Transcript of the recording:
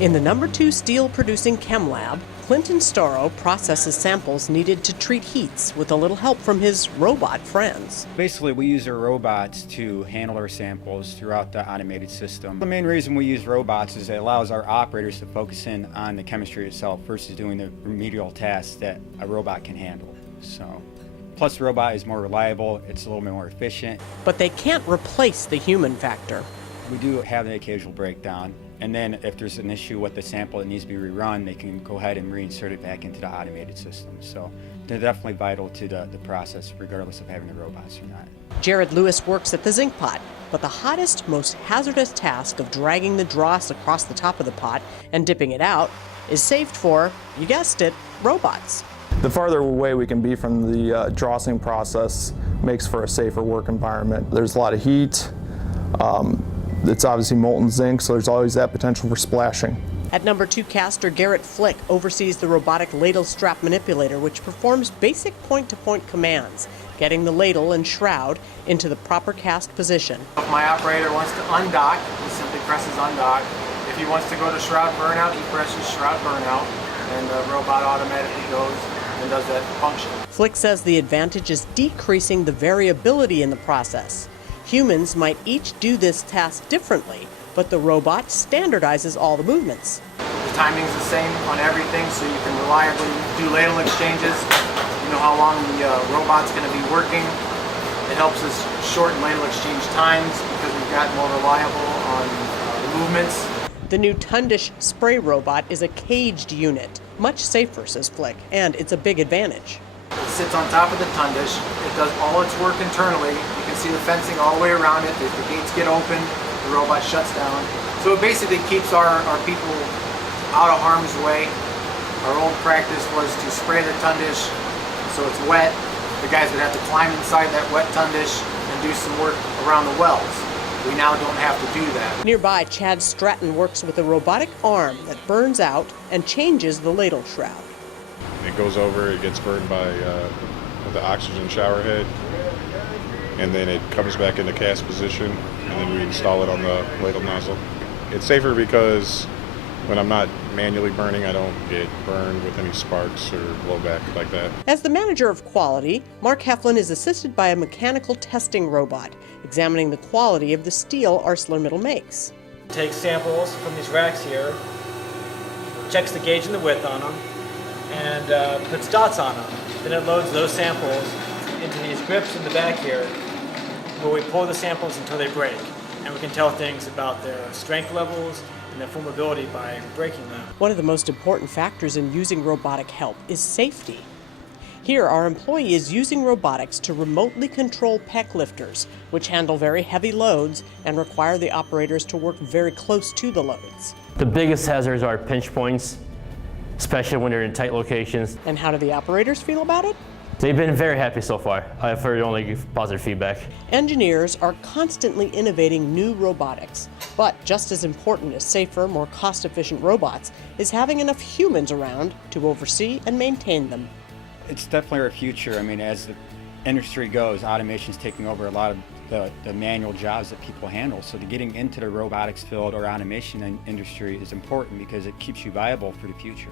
In the number 2 steel-producing chem lab, Clinton Storrow processes samples needed to treat heats with a little help from his robot friends. Basically, we use our robots to handle our samples throughout the automated system. The main reason we use robots is it allows our operators to focus in on the chemistry itself versus doing the remedial tasks that a robot can handle. Plus the robot is more reliable, it's a little bit more efficient. But they can't replace the human factor. We do have an occasional breakdown, and then if there's an issue with the sample that needs to be rerun, they can go ahead and reinsert it back into the automated system. So they're definitely vital to the process, regardless of having the robots or not. Jared Lewis works at the zinc pot, but the hottest, most hazardous task of dragging the dross across the top of the pot and dipping it out is saved for, you guessed it, robots. The farther away we can be from the drossing process makes for a safer work environment. There's a lot of heat. It's obviously molten zinc, so there's always that potential for splashing. At number 2 caster, Garrett Flick oversees the robotic ladle strap manipulator, which performs basic point-to-point commands, getting the ladle and shroud into the proper cast position. If my operator wants to undock, he simply presses undock. If he wants to go to shroud burnout, he presses shroud burnout, and the robot automatically goes and does that function. Flick says the advantage is decreasing the variability in the process. Humans might each do this task differently, but the robot standardizes all the movements. The timing's the same on everything, so you can reliably do ladle exchanges. You know how long the robot's going to be working. It helps us shorten ladle exchange times because we've got more reliable on the movements. The new Tundish spray robot is a caged unit, much safer, says Flick, and it's a big advantage. It sits on top of the Tundish. It does all its work internally. You can see the fencing all the way around it. If the gates get open, the robot shuts down. So it basically keeps our people out of harm's way. Our old practice was to spray the Tundish so it's wet. The guys would have to climb inside that wet Tundish and do some work around the wells. We now don't have to do that. Nearby, Chad Stratton works with a robotic arm that burns out and changes the ladle shroud. It goes over, it gets burned by the oxygen shower head, and then it comes back into cast position, and then we install it on the ladle nozzle. It's safer because when I'm not manually burning, I don't get burned with any sparks or blowback like that. As the manager of quality, Mark Heflin is assisted by a mechanical testing robot, examining the quality of the steel ArcelorMittal makes. Takes samples from these racks here, checks the gauge and the width on them, and puts dots on them. Then it loads those samples into these grips in the back here, where we pull the samples until they break. And we can tell things about their strength levels and their formability by breaking them. One of the most important factors in using robotic help is safety. Here, our employee is using robotics to remotely control PEC lifters, which handle very heavy loads and require the operators to work very close to the loads. The biggest hazards are pinch points, especially when they're in tight locations. And how do the operators feel about it? They've been very happy so far. I've heard only positive feedback. Engineers are constantly innovating new robotics, but just as important as safer, more cost-efficient robots is having enough humans around to oversee and maintain them. It's definitely our future. I mean, as the industry goes, automation's taking over a lot of the manual jobs that people handle. So getting into the robotics field or automation industry is important because it keeps you viable for the future.